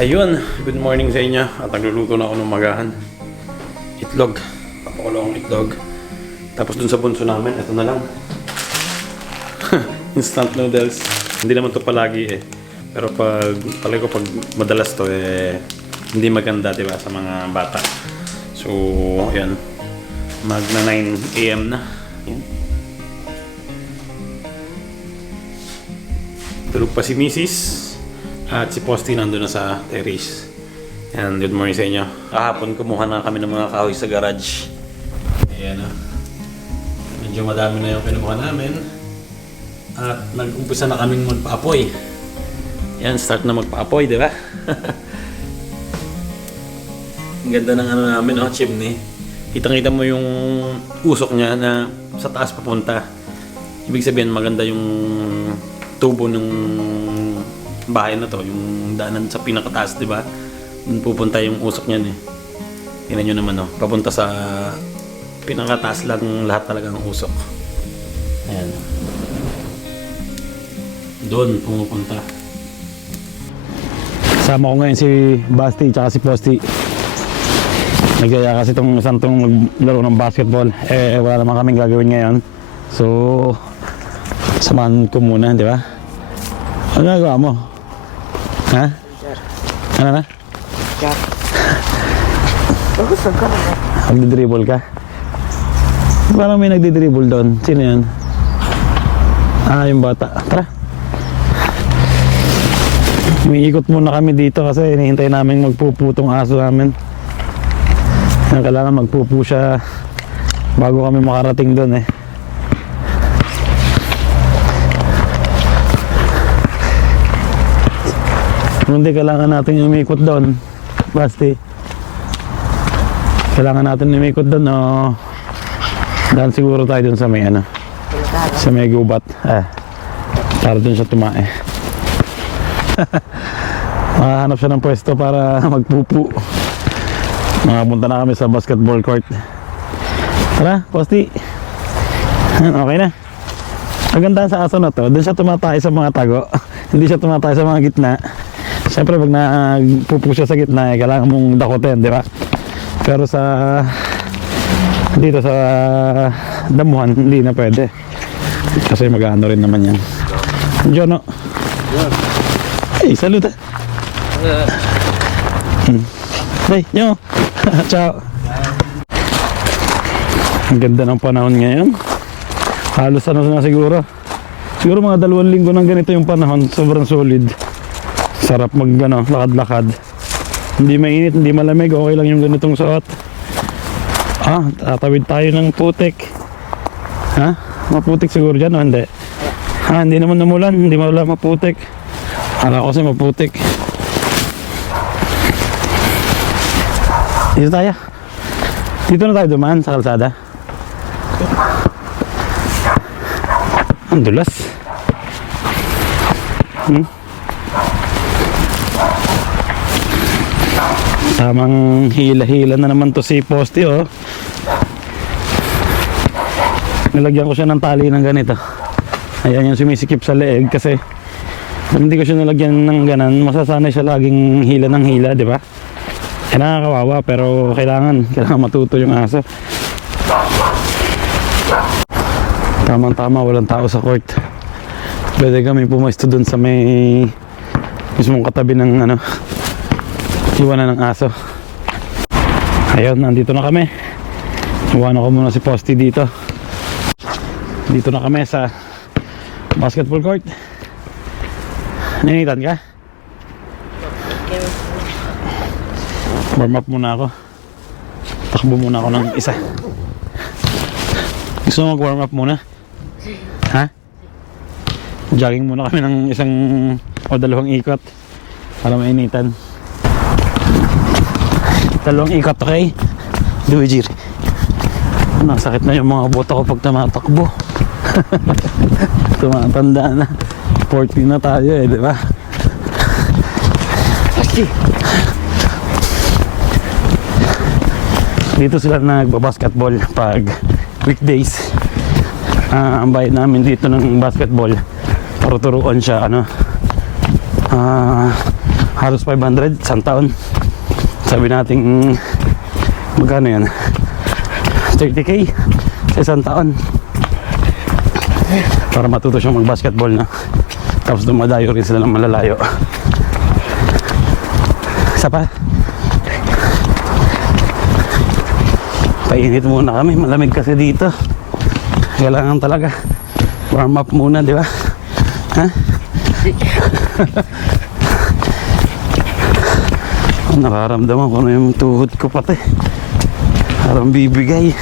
Ayun, good morning sa inyo. At nagluluto na ako ng magahan. Itlog. Papakulo akong itlog. Tapos dun sa bunso namin, ito na lang. Instant noodles. Hindi naman to palagi eh. Pero pag madalas to eh, hindi maganda diba sa mga bata. So, ayan. Magna 9 AM na. Ayan. Tulog pa si Mrs. At si Posty nandun na sa terrace. And good morning sa inyo. Kahapon kumuha na kami ng mga kahoy sa garage. Ayan o. Medyo madami na yung kinuha namin. At nag-umpisa na kaming magpa-apoy. Ayan, start na magpa-apoy, di ba? Ang ganda ng ano namin, no? Chimney. Kitang-kita mo yung usok niya na sa taas papunta. Ibig sabihin maganda yung tubo ng bahay na to, yung daanan sa pinakataas, di ba? Doon pupunta yung usok niyan eh. Tingnan nyo naman, no? Papunta sa pinakataas lang lahat talaga ng usok. Ayan. Doon pumupunta. Kasama ko ngayon si Basti at si Posty. Nagaya kasi itong isang maglaro ng basketball. Eh wala naman kaming gagawin ngayon. So samahan ko muna, di ba? Ano nagawa mo? Ha? Ano na? Jack. Gusto ka na. Nagdi-dribble ka? Parang may nagdi-dribble doon. Sino yan? Ah, yung bata. Tara. Umiikot muna kami dito kasi hinihintay namin magpuputong aso namin. Kailangan magpupo siya bago kami makarating doon eh. Hindi kailangan natin umikot doon, Basti. Kailangan natin umikot doon, no? Dahil siguro tayo doon sa may ano, sa may gubat. Para doon siya tumae. Makahanap siya ng pwesto para magpupo. Makapunta na kami sa basketball court. Tara, Posti. Okay na. Magandaan sa aso na to, doon siya tumatay sa mga tago. Hindi siya tumatay sa mga gitna. Siyempre pag nagpupo siya sa gitna, kailangan mong dakotin, di ba? Pero sa dito sa damuhan, hindi na pwede. Kasi mag-ano rin naman yan. Jono. Hey, salute. Hey, nyo. Ciao. Ang ganda ng panahon ngayon. Halos ano na siguro. Siguro mga 2 linggo ng ganito yung panahon. Sobrang solid. Sarap mag ano, lakad-lakad. Hindi mainit, hindi malamig, okay lang yung ganitong suot. Tatawid tayo ng putik. Maputik siguro dyan o hindi? Hindi naman namulan, hindi wala maputik. Akala ko kasi maputik. Dito tayo. Dito na tayo dumaan sa kalsada. Ang dulas. Tamang hila-hila na naman to si Posty, oh. Nilagyan ko siya ng tali ng ganito. Ayan yung sumisikip sa leeg kasi kung hindi ko siya nilagyan ng ganan, masasanay siya laging hila ng hila, di ba? Nakakawawa pero kailangan matuto yung aso. Tamang-tama, walang tao sa court. Pwede kami pumesto dun sa may mismong katabi ng ano, iwanan ng aso. Ayun, nandito na kami. Iwanan ko muna si Posty dito. Dito na kami sa basketball court. Ninitan ka? Warm up muna ako. Takbo muna ako ng isa. Gusto mo mag-warm up muna? Ha? Jogging muna kami ng isang o 2 ikot para mainitan. 2 ikot, okay? Duwijir. Nasakit na yung mga boto ko pag tumatakbo. Tumatanda na. 40 na tayo eh, di ba? Dito sila nagbabasketball pag weekdays. Ang bayad namin dito ng basketball, turuan siya ano, halos 500, isang taon. Sabi natin, magkano yan? 30k sa isang taon. Para matuto siyang mag-basketball na. Tapos dumadayo rin sila ng malalayo. Isa pa. Painit muna kami, malamig kasi dito. Kailangan talaga warm up muna, di ba? Ha? Nararamdaman ko na yung tuhod ko pati. Parang bibigay.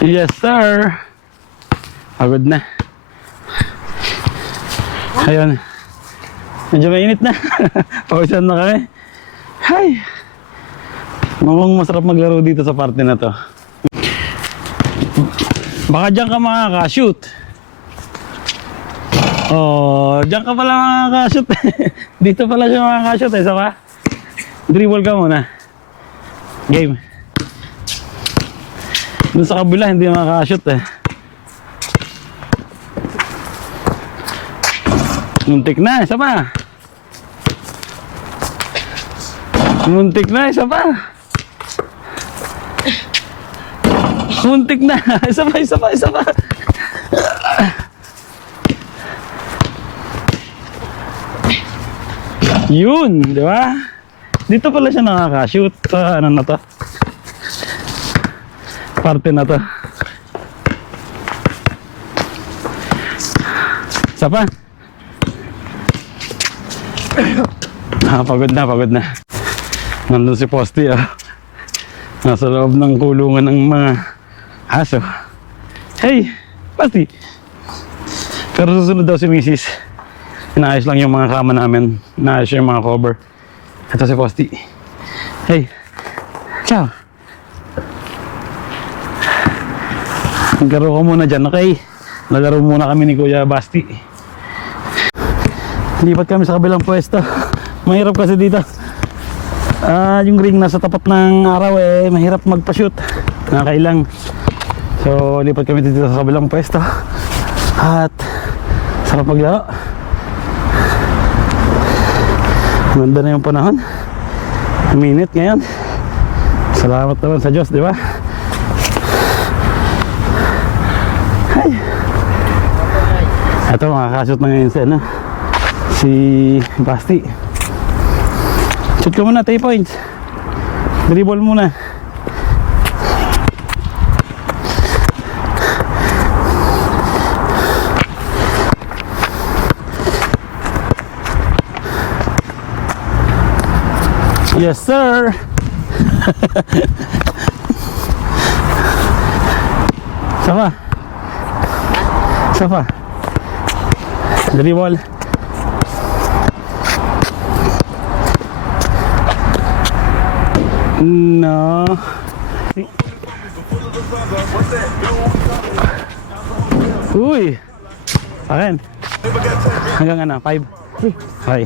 Yes, sir. Pagod na. Ayun. Medyo mainit na. Pawisan na kami. Hay. Mukhang masarap maglaro dito sa parte na to. Baka dyan ka makaka-shoot. Oh, dyan ka pala makaka-shoot. Dito pala siya makaka-shoot eh. Saka, dribble ka muna. Game. Doon sa kabila, hindi makaka-shoot eh. Muntik na, isa pa. Muntik na, isa pa. Muntik na, isa pa, isa pa, isa pa. Yun, di ba? Dito pala siya nakaka-shoot sa ano na to. Parte na to. Isa pa. Pagod na, pagod na. Nandun si Posty nasa loob ng kulungan ng mga aso. Hey, Posty. Pero susunod daw si Mrs. Inaayos lang yung mga kama namin. Inaayos yung mga cover. Ito si Posty. Hey. Ciao. Maglaro ko muna dyan, okay? Naglaro muna kami ni Kuya Basti. Lipat kami sa kabilang pwesto. Mahirap kasi dito. Yung ring nasa tapat ng araw eh, mahirap magpa-shoot. Nakakailang. So, lipat kami dito sa kabilang pwesto. At sarap maglaro. Ganda na yung panahon. Minute ngayon. Salamat naman sa Diyos, di ba? Hay. Ito, makakashoot na ngayon si Basti. Shoot ka muna, 3 points. Dribble muna. Yes, sir. Sama. Sama. Dribble. No. Uy. Akin. Hanggang ano? 5. Okay.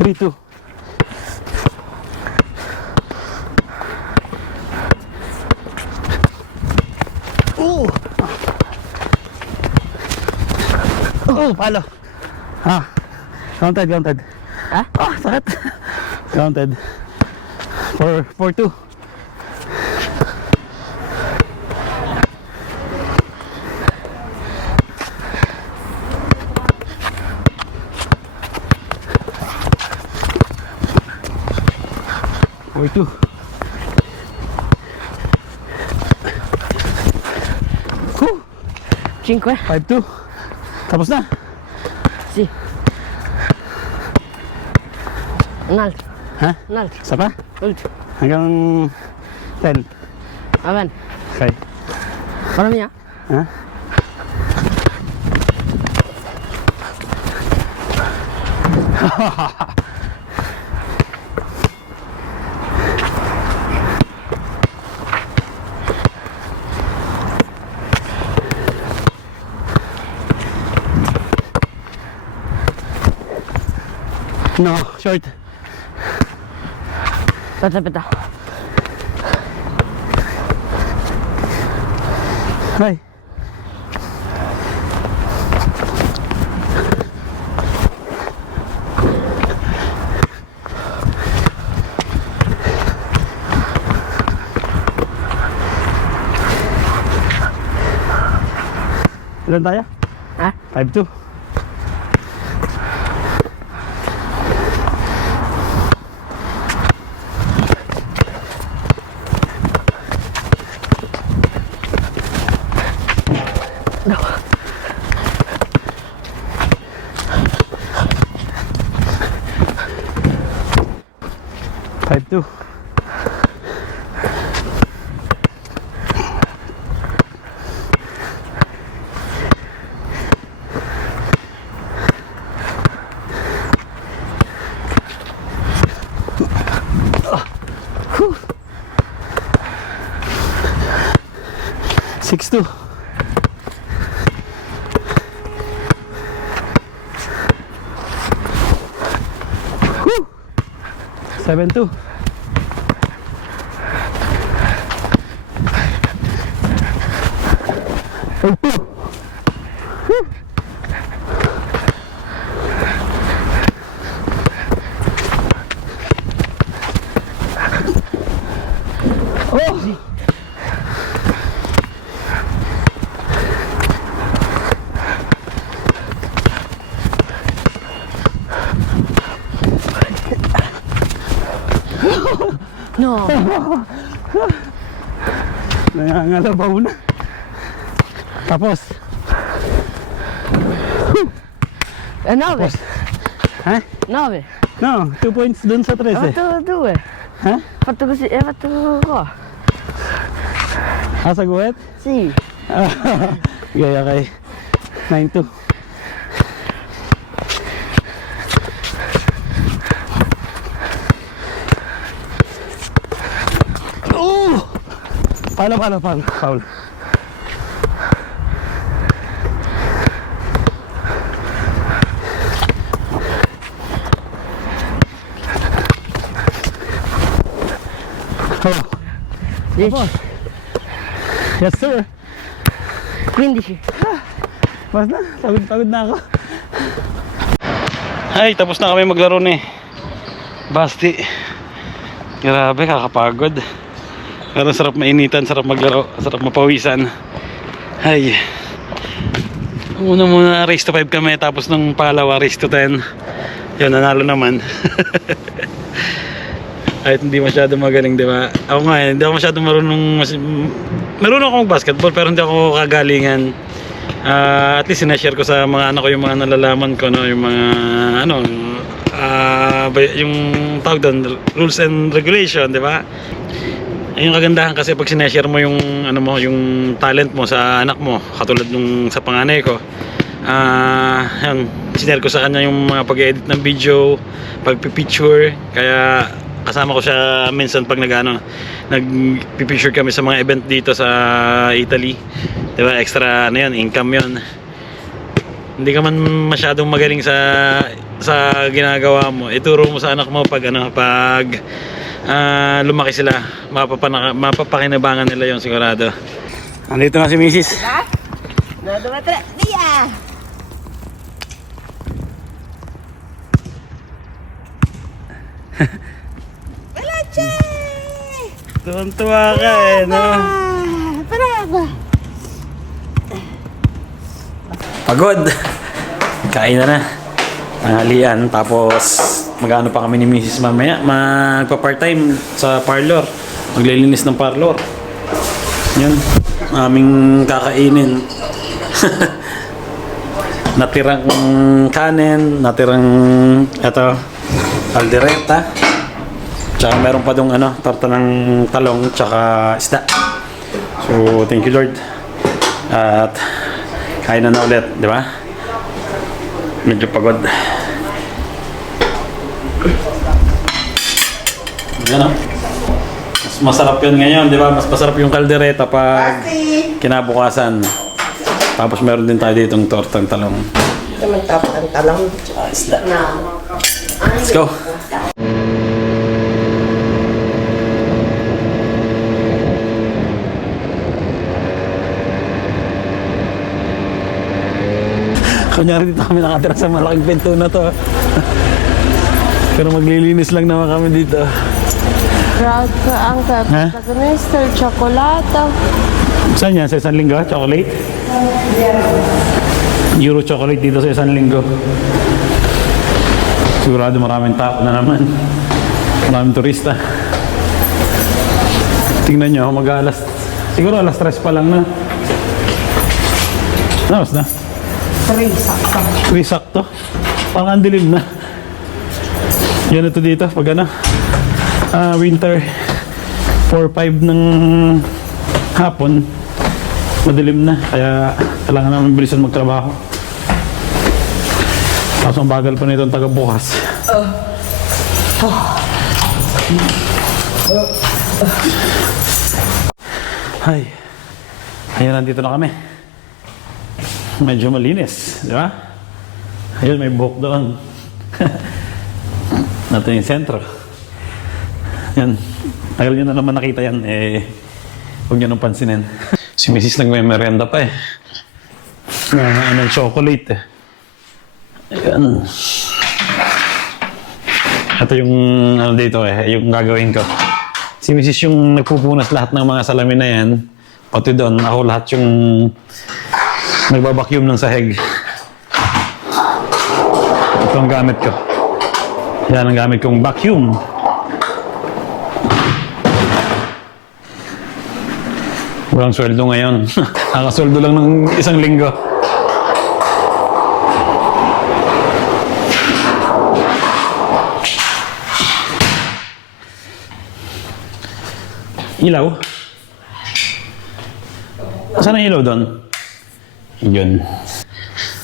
Three, two. Oh, palo. Counted, counted. Ha? Oh, sakit. Counted. 4-2. Two. 5. 5-2. Tapos na. Si. Nal. Ha? Nal. Isa pa? Ult. Hanggang 10. Aman. Okay. Parang niya. Ha? No, short. Pata. Ay. Ilan tayo? Ha? 5-2. Five two. Six two. 7-2. No. Nangangalabaw na. Tapos. Nove. Ha? 9. No, 2 points dun sa 13. Fatto 2. Ha? Fatto così, fatto qua. Ah, sa guwet? Sì. Okay. 9-2. Oh! Foul. Oh, 10. yes sir. 15. Bas na, pagod na ako. Ay, tapos na kami maglaro ni Basti. Grabe, kakapagod. Pero sarap mainitan, sarap maglaro, sarap mapawisan. Ay. Muna race to 5 kami, tapos nung pangalawa race to 10. Yun, nanalo naman. Kahit hindi masyado magaling, di ba? Ako nga, hindi ako masyado marunong ako mag-basketball, pero hindi ako kagalingan. At least sinashare ko sa mga anak ko yung mga nalalaman ko, no? Yung mga yung tawag doon, rules and regulation, di ba? Yung kagandahan kasi pag sinashare mo yung yung talent mo sa anak mo, katulad nung sa panganay ko. Yan, sinare ko sa kanya yung mga pag-edit ng video, pag-picture, kaya kasama ko siya minsan pag nag-picture kami sa mga event dito sa Italy. Diba, extra income yun. Hindi ka man masyadong magaling sa ginagawa mo, ituro mo sa anak mo pag lumaki sila, mapapakinabangan nila yung sigurado. Andito na si Mrs. No, 2, 3, via! Tuwan-tuwa ka no? Bravo! Pagod. Kain na. Tanghalian. Tapos mag-ano pa kami ni Mrs. mamaya. Magpa-part-time sa parlor. Maglilinis ng parlor. Yun. Aming kakainin. Natirang kanin. Natirang kaldereta. Tsaka meron pa dong torta ng talong. Tsaka isda. So thank you Lord. At kain na ulit, di ba? Medyo pagod. Yan o. Mas masarap yun ngayon, di ba? Mas masarap yung kaldereta pag kinabukasan. Tapos meron din tayo ditong tortang talong. Naman tapos ang talong. Isda. Na. Let's go. Kunyari dito kami nakatira sa malaking pinto na to. Pero maglilinis lang naman kami dito. Proud ka ang Ha? Mr. Chocolate. Saan yan? Sa isang linggo? Chocolate? Euro chocolate dito sa isang linggo. Sigurado maraming tao na naman. Maraming turista. Tingnan nyo, mag-alas. Siguro alas 3 pa lang na. Namas na? 3 sakto. Parang ang dilim na. Yan ito dito. Pag ano? Winter 4-5 ng hapon. Madilim na. Kaya kailangan namin bilisan magtrabaho. Tapos ang bagal pa nito ang taga-bukas. Ay. Ayan, nandito na kami. Medyo malinis, di ba? Ayun, may buhok doon. Natin yung sentro. Yan. Tagal nyo na naman nakita yan. Huwag nyo nang pansinin. Si Mrs. nagme-merenda pa eh. Ng chocolate eh. Ayan. Ito yung ano dito yung gagawin ko. Si Mrs. yung nagpupunas lahat ng mga salamin na yan. Pati doon, ako lahat yung nagbabacuum ng sahig. Ito ang gamit ko. Yan ang gamit kong vacuum. Walang sweldo ngayon. Nakasweldo lang ng isang linggo. Ilaw? Saan ang ilaw doon? Yun.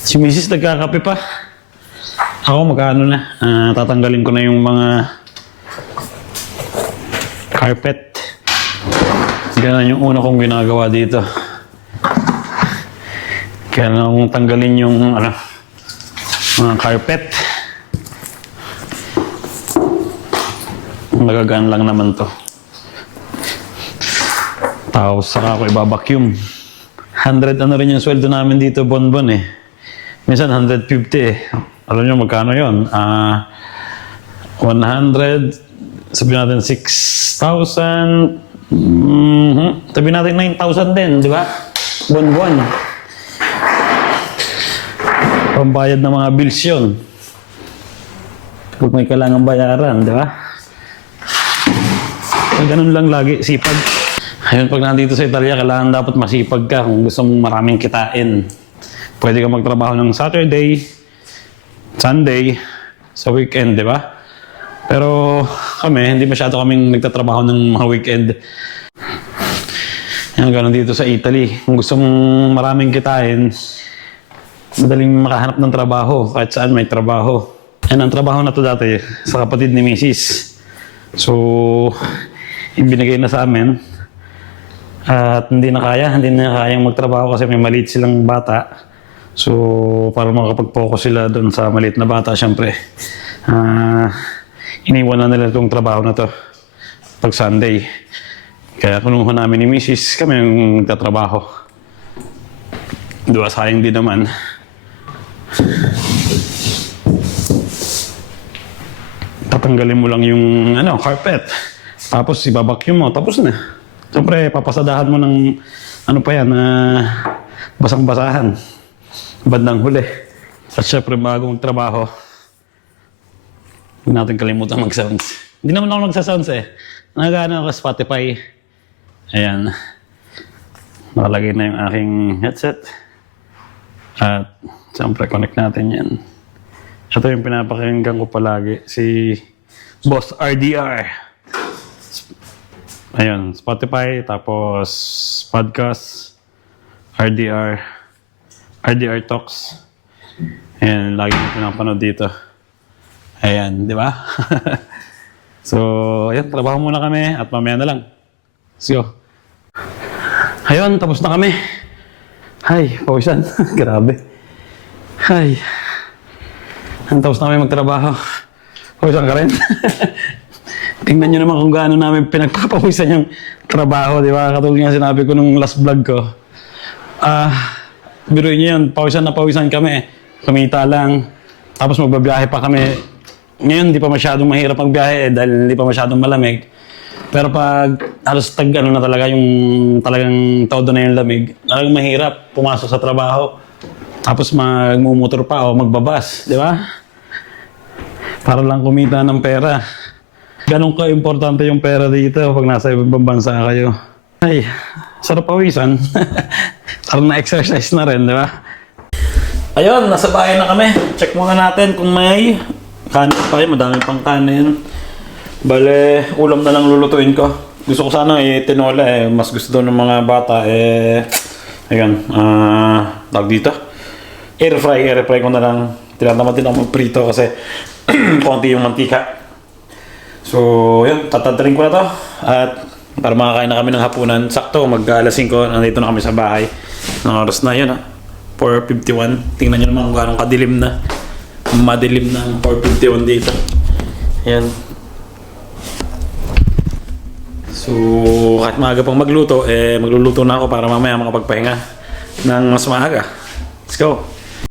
Si Mrs. nagkakape pa. Ako magkano na. Tatanggalin ko na yung mga carpet. Ganun yung una kong ginagawa dito. Kaya kong tanggalin yung mga carpet. Magagaan lang naman to. Tapos saka ako ibabacuum. 100 ano rin yung sweldo namin dito bonbon eh. Minsan 150 eh. Alam nyo magkano yun? 100, sabihin natin 6,000. Sabihin natin 9,000 din, di ba? Buwan-buwan. Pambayad ng mga bills yun. Pag may kailangan bayaran, di ba? Ganun lang lagi, sipag. Ayun, pag nandito sa Italia, kailangan dapat masipag ka kung gusto mong maraming kitain. Pwede ka magtrabaho ng Saturday, Sunday, sa weekend, di ba? Pero kami, hindi masyado kaming nagtatrabaho ng mga weekend. Yan, ganun dito sa Italy. Kung gusto mong maraming kitain, madaling makahanap ng trabaho. Kahit saan may trabaho. Yan ang trabaho na to dati sa kapatid ni Mrs. So, ibinigay na sa amin. At hindi na kayang magtrabaho kasi may maliit silang bata. So, para makapag-focus sila doon sa maliit na bata, syempre. Iniwan na nila itong trabaho na to pag Sunday. Kaya kunuha namin ni Mrs. kami yung nagtatrabaho. Diba, sayang din naman. Tatanggalin mo lang yung carpet. Tapos ibabacuum mo, tapos na. Siyempre, papasadahan mo ng basang-basahan. Bandang huli. At syempre, bagong trabaho. Hindi natin kalimutan mag-sounds. Hindi naman ako nagsa-sounds eh. Nag-ano ako Spotify. Ayan. Nakalagay na yung aking headset. At siyempre, connect natin yan. Ito yung pinapakinggan ko palagi. Si Boss RDR. Ayun, Spotify, tapos podcast, RDR Talks. Ayan, lagi ko pinapanood dito. Ayan, di ba? So, ayun, trabaho muna kami at mamaya na lang. Let's go. Ayun, tapos na kami. Ay, pawisan. Grabe. Ay. Tapos na kami magtrabaho. Pawisan ka rin. Tingnan nyo naman kung gaano namin pinagpapawisan yung trabaho, di ba? Katulad nga sinabi ko nung last vlog ko. Biruin nyo yun, pawisan na pawisan kami. Kumita lang. Tapos magbabiyahe pa kami. Ngayon, hindi pa masyadong mahirap magbiyahe dahil hindi pa masyadong malamig. Pero pag halos na talaga yung talagang todo na yung lamig, talagang mahirap pumasok sa trabaho. Tapos magmumotor pa o magbabas, di ba? Para lang kumita ng pera. Ganun ka-importante yung pera dito pag nasa ibang bansa kayo. Ay, sarap pawisan. Parang na-exercise na rin, di ba? Ayun, nasa bahay na kami. Check muna natin kung may kanin pa kayo. Madami pang kanin. Bale, ulam na lang lulutuin ko. Gusto ko sana tinola eh. Mas gusto daw ng mga bata eh. Ayun, tawag dito. Air fry ko na lang. Tinatamad din ako magprito kasi konti yung mantika. So, yun, tatadrin ko na to. At para makakain na kami ng hapunan. Sakto, mag-alas 5, nandito na kami sa bahay. Ang oras na yun 4:51. Tingnan nyo naman kung gano'ng kadilim na. Madilim na ang 4:51 dito. Ayan. So, kahit maaga pang magluto, magluluto na ako para mamaya makapagpahinga ng mas maaga. Let's go!